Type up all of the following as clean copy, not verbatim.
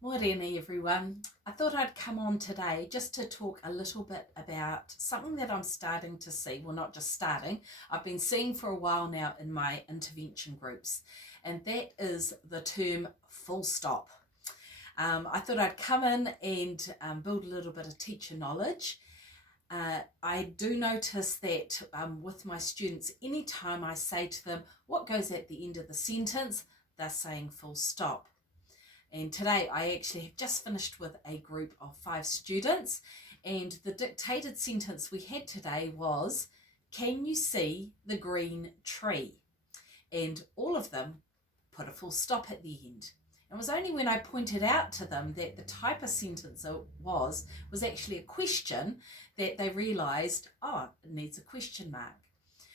Morena everyone. I thought I'd come on today just to talk a little bit about something that I'm starting to see. Well, not just starting, I've been seeing for a while now in my intervention groups, and that is the term full stop. I thought I'd come in and build a little bit of teacher knowledge. I do notice that with my students, anytime I say to them, what goes at the end of the sentence, they're saying full stop. And today I actually have just finished with a group of 5 students, and the dictated sentence we had today was, can you see the green tree? And all of them put a full stop at the end. It was only when I pointed out to them that the type of sentence it was actually a question that they realised, oh, it needs a question mark.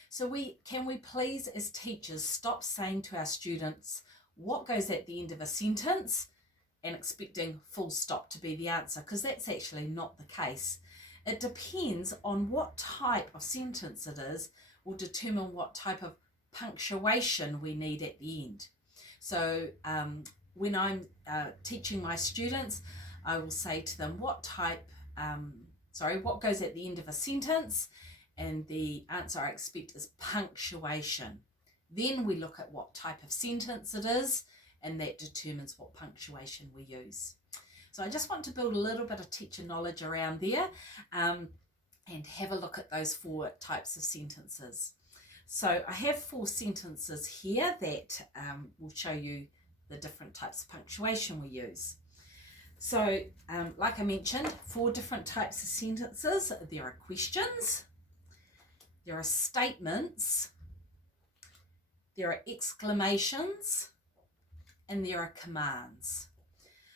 So can we please as teachers stop saying to our students what goes at the end of a sentence and expecting full stop to be the answer, because that's actually not the case. It depends on what type of sentence it is will determine what type of punctuation we need at the end. So when I'm teaching my students, I will say to them what goes at the end of a sentence, and the answer I expect is punctuation. Then we look at what type of sentence it is, and that determines what punctuation we use. So I just want to build a little bit of teacher knowledge around there and have a look at those 4 types of sentences. So I have 4 sentences here that will show you the different types of punctuation we use. So like I mentioned, 4 different types of sentences. There are questions, there are statements, there are exclamations, and there are commands.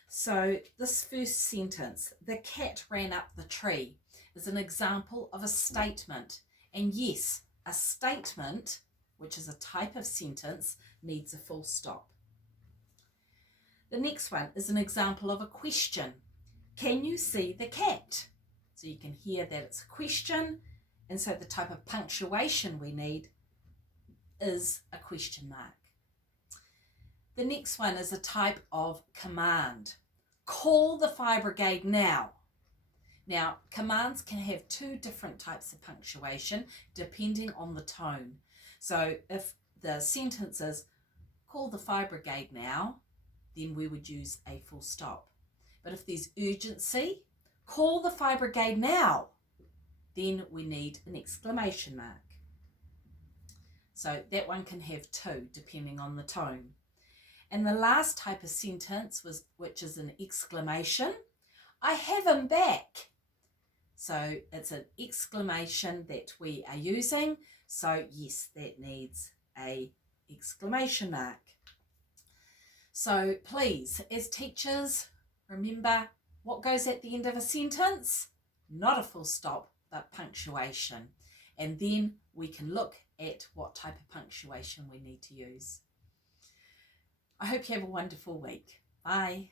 So this first sentence, the cat ran up the tree, is an example of a statement. And yes, a statement, which is a type of sentence, needs a full stop. The next one is an example of a question. Can you see the cat? So you can hear that it's a question, and so the type of punctuation we need is a question mark. The next one is a type of command. Call the fire brigade now. Now, commands can have 2 different types of punctuation depending on the tone. So if the sentence is call the fire brigade now, then we would use a full stop. But if there's urgency, call the fire brigade now, then we need an exclamation mark. So that one can have 2 depending on the tone. And the last type of sentence which is an exclamation. I have him back. So it's an exclamation that we are using. So yes, that needs a exclamation mark. So please, as teachers, remember what goes at the end of a sentence? Not a full stop, but punctuation. And then we can look at what type of punctuation we need to use. I hope you have a wonderful week. Bye.